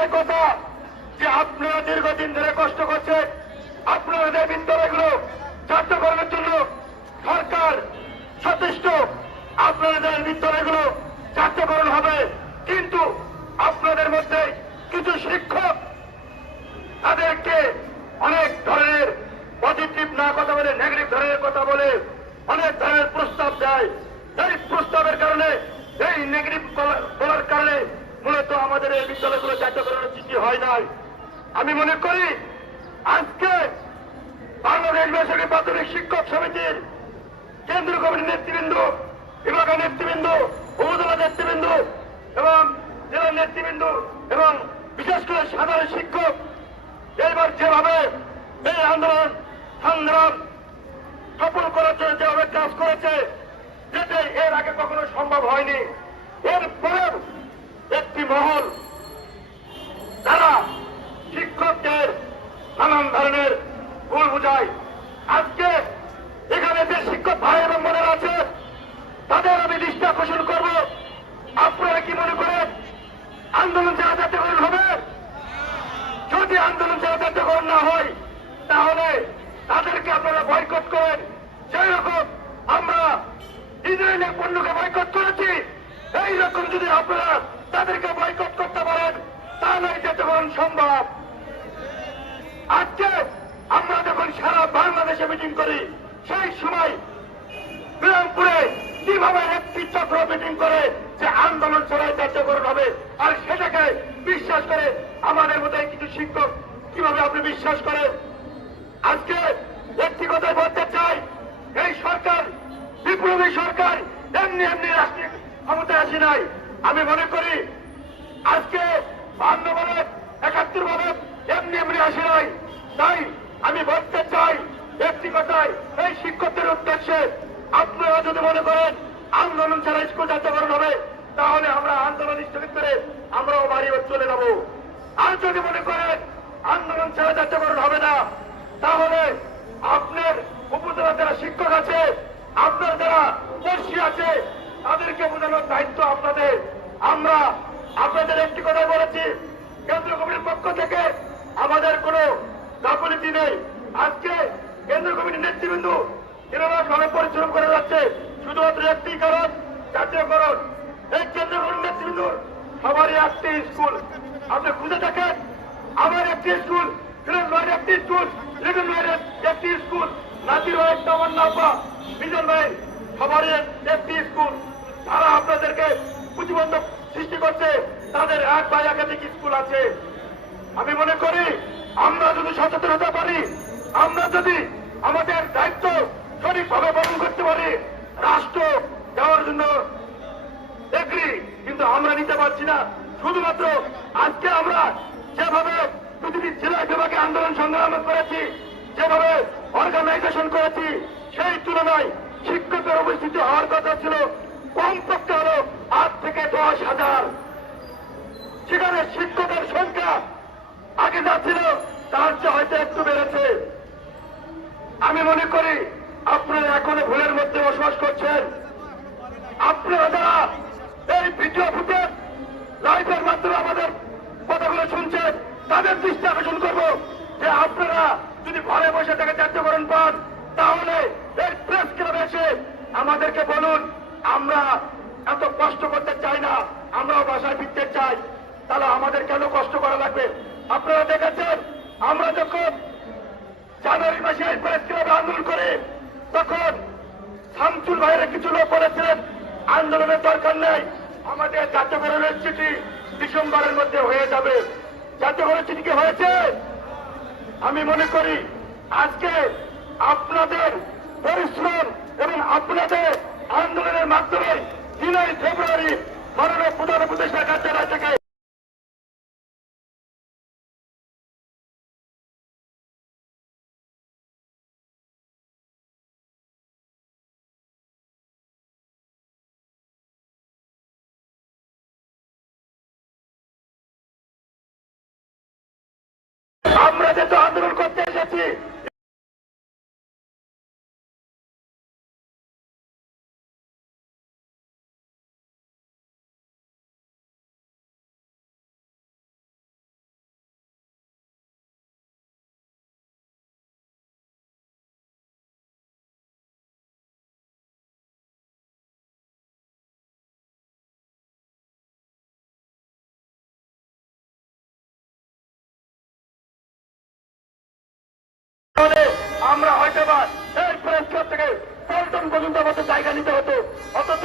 একটাই কথা যে আপনারা দীর্ঘদিন ধরে কষ্ট করছেন আপনাদের বিদ্যালয়গুলো ছাত্রকরণের জন্য সরকার সচেষ্ট আপনাদের বিদ্যালয়গুলো ছাত্রকরণ হবে, কিন্তু আপনাদের মধ্যে কিছু শিক্ষক তাদেরকে অনেক ধরনের পজিটিভ না কথা বলে নেগেটিভ ধরনের কথা বলে অনেক ধরনের প্রস্তাব দেয়। এই প্রস্তাবের কারণে, এই নেগেটিভ বলার কারণে মূলত আমাদের এই বিদ্যালয়গুলো জাতীয়করণের হয় নাই। আমি মনে করি আজকে বাংলাদেশ বেসরকারি প্রাথমিক শিক্ষক সমিতির কেন্দ্রীয় কমিটির নেতৃবৃন্দ, বিভাগের নেতৃবৃন্দ, উপজেলা নেতৃবৃন্দ এবং জেলার নেতৃবৃন্দ এবং বিশেষ করে সাধারণ শিক্ষক, এইবার যেভাবে এই আন্দোলন সংগ্রাম সফল জন্য যেভাবে কাজ করেছে, যেতে এর আগে কখনো সম্ভব হয়নি। এরপরেও একটি মহল তারা শিক্ষকদের নানান ধরনের ভুল বুঝায় আজকে এখানে যে শিক্ষক ভাই এবং বোনেরা আছে তাদের আমি দৃষ্টি আকর্ষণ করব আপনারা কি মনে করেন আন্দোলন যারা জাতীয়করণ হবে যদি আন্দোলন যারা জাতীয়করণ না হয় তাহলে তাদেরকে আপনারা বয়কট করেন। সেই আমরা ইসরায়েলের পণ্যকে বয়কট করেছি এই রকম যদি আপনারা তাদেরকে বয়কট করতে পারেন তাহলে জাতীয়করণ সম্ভব। আজকে আমরা যখন সারা বাংলাদেশে মিটিং করি, সেই সময় বিরামপুরে কীভাবে একটি চক্র মিটিং করে যে আন্দোলন ছড়ায় জাতীয়করণ হবে, আর সেটাকে বিশ্বাস করে আমাদের মধ্যে কিছু শিক্ষক কীভাবে আপনি বিশ্বাস করেন? আজকে আসি নাই। আমি মনে করি আজকে বান্ন বলে একাত্তর বলে এমনি এমনি আসি নাই। তাই আমি বলতে চাই একটি কথায়, এই শিক্ষকদের উদ্দেশ্যে আপনারা যদি মনে করেন আন্দোলন ছাড়া স্কুল জাতীয়করণ হবে, তাহলে আমরা আন্দোলন স্থগিত করে আমরাও বাড়ি চলে যাব। আর যদি মনে করেন আন্দোলন ছাড়া জাতীয়করণ হবে না, তাহলে আপনার উপজেলা যারা শিক্ষক আছে, আপনার যারা পড়শি আছে তাদেরকে বোঝানোর দায়িত্ব আপনাদের। আমরা আপনাদের একটি কথা বলেছি, কেন্দ্রীয় কমিটির পক্ষ থেকে আমাদের কোনো গাফলিতি নেই। আজকে কেন্দ্রীয় কমিটির নেতৃবৃন্দ ভাবে পরিশ্রম করে যাচ্ছে, শুধুমাত্র একটি কারণ, জাতীয়করণ। এই কেন্দ্রীয় কমিটির নেতৃবৃন্দ সবারই একটি স্কুল। আপনি খুঁজে দেখেন, আমার একটি স্কুল, ফিরোজ একটি স্কুল, লিটন ভাইয়ের একটি স্কুল, নাজির ভাইয়ের তামান নাপা বিজন ভাই সবারই একটি স্কুল। তারা আপনাদেরকে প্রতিবন্ধক সৃষ্টি করছে। তাদের এক বা একাধিক স্কুল আছে। আমি মনে করি, আমরা যদি সচেতন হতে পারি, আমরা যদি আমাদের দায়িত্ব সঠিকভাবে পালন করতে পারি, রাষ্ট্র দেওয়ার জন্য এগ্রি কিন্তু আমরা নিতে পারছি না। শুধুমাত্র আজকে আমরা যেভাবে পৃথিবীর জেলা বিভাগে আন্দোলন সংগ্রাম করেছি, যেভাবে অর্গানাইজেশন করেছি, সেই তুলনায় শিক্ষকের উপস্থিতি হওয়ার কথা ছিল। কমপক্ষে হলো আট থেকে দশ হাজার। সেখানে শিক্ষকের সংখ্যা আগে যা তার চেয়ে হয়তো একটু বেড়েছে। আমি মনে করি আপনারা এখনও ভুলের মধ্যে বসবাস করছেন। আপনারা যারা এই ভিডিও ফুটেজ লাইভের মাধ্যমে আমাদের কথাগুলো শুনছেন, তাদের দৃষ্টি আকর্ষণ করব যে আপনারা যদি ঘরে বসে থেকে জাতীয়করণ পান, তাহলে এই প্রেস ক্লাবে এসে আমাদেরকে বলুন আমরা এত কষ্ট করতে চাই না, আমরাও বাসায় ফিরতে চাই। তাহলে আমাদের কেন কষ্ট করা লাগবে? আপনারা দেখেছেন, আমরা যখন জানুয়ারি মাসে প্রেস ক্লাবে আন্দোলন করি, তখন শামসুল ভাইয়ের কিছু লোক বলেছিলেন, আন্দোলনের দরকার নেই, আমাদের জাতীয়করণের চিঠি ডিসেম্বরের মধ্যে হয়ে যাবে। জাতীয়করণের চিঠি কি হয়েছে? আমি মনে করি, আজকে আপনাদের পরিশ্রম এবং আপনাদের আন্দোলনের মাধ্যমে তিনই ফেব্রুয়ারি মাননীয় প্রধান উপদেষ্টা কার্যালয় থেকে আমরা যেহেতু আমরা হয়তো বা প্রেস ক্লাব থেকে পল্টন পর্যন্ত আমাদের জায়গা নিতে হতো। অথচ